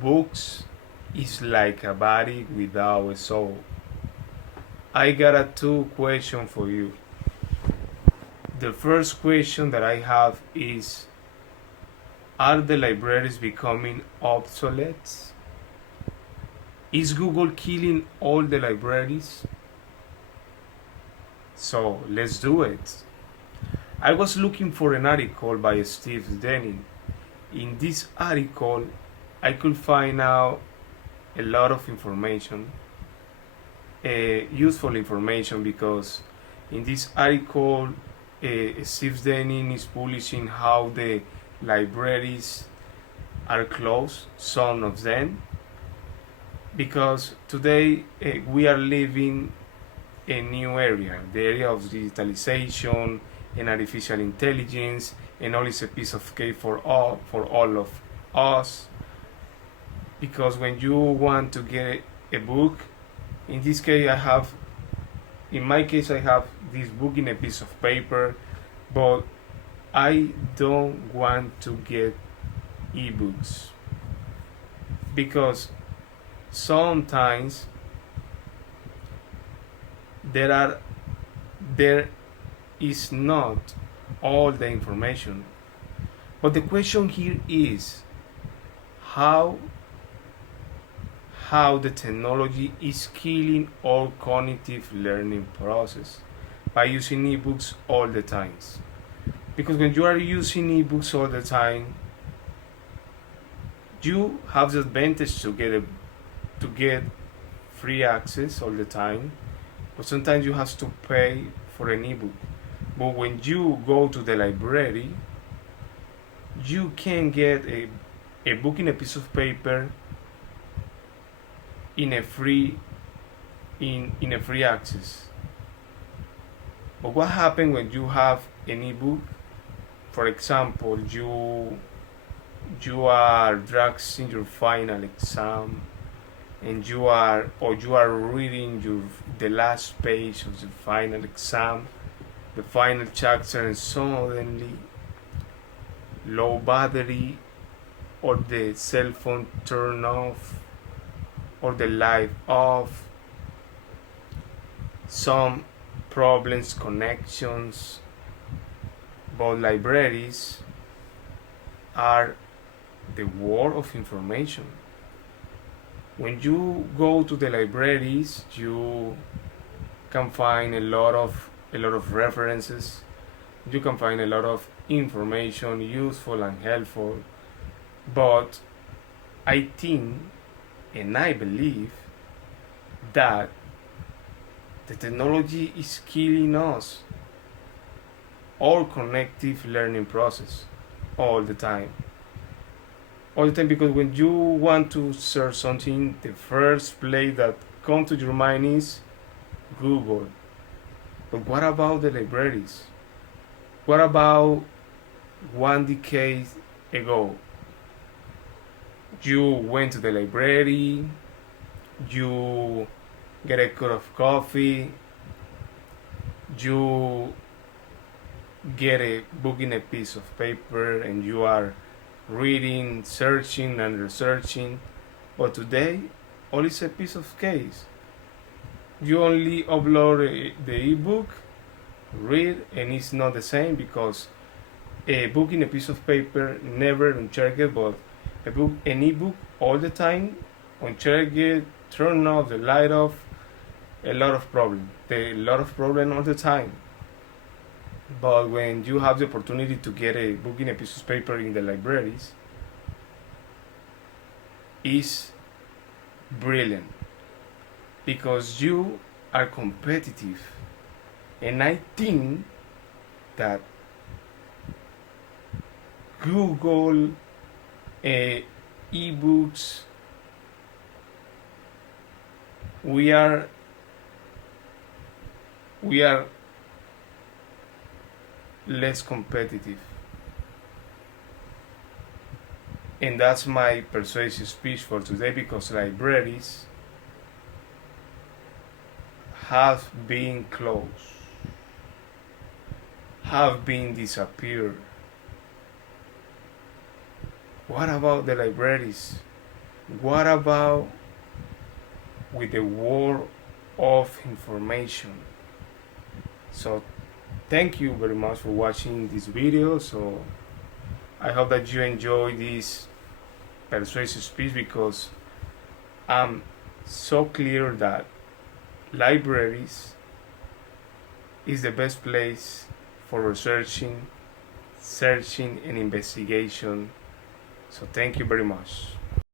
Books is like a body without a soul. I got a two question for you. The first question that I have is, are the libraries becoming obsolete? Is Google killing all the libraries? So let's do it. I was looking for an article by Steve Denning. In this article, I could find out a lot of information, useful information, because in this article, Steve Denning is publishing how the libraries are closed, some of them, because today we are living a new area, the area of digitalization and artificial intelligence, and all is a piece of cake for all of us. Because when you want to get a book, in this case, in my case, I have this book in a piece of paper, but I don't want to get ebooks because sometimes there is not all the information. But the question here is how the technology is killing our cognitive learning process by using ebooks all the times. Because when you are using ebooks all the time, you have the advantage to get free access all the time, but sometimes you have to pay for an ebook. But when you go to the library, you can get a book in a piece of paper in a free access. But what happens when you have an ebook? For example, you are drugs in your final exam, and you are reading the last page of the final exam, the final chapter, and suddenly low battery, or the cell phone turn off, or the light off, some problems, connections. But libraries are the world of information. When you go to the libraries, you can find a lot of references. You can find a lot of information, useful and helpful. But I think and I believe that the technology is killing us, our connective learning process, all the time. All the time, because when you want to search something, the first place that comes to your mind is Google. But what about the libraries? What about one decade ago? You went to the library, you get a cup of coffee, you get a book in a piece of paper, and you are reading, searching, and researching. But today, all is a piece of cake. You only upload the ebook, read, and it's not the same, because a book in a piece of paper never unchecked, but an ebook all the time, unchecked, turn off the light off, a lot of problem all the time. But when you have the opportunity to get a book in a piece of paper in the libraries, is brilliant, because you are competitive. And I think that Google, ebooks, we are less competitive. And that's my persuasive speech for today, because libraries have been closed, have been disappeared. What about the libraries? What about with the war of information? So thank you very much for watching this video. So I hope that you enjoy this persuasive speech, because I'm so clear that libraries is the best place for researching, searching, and investigation. So thank you very much.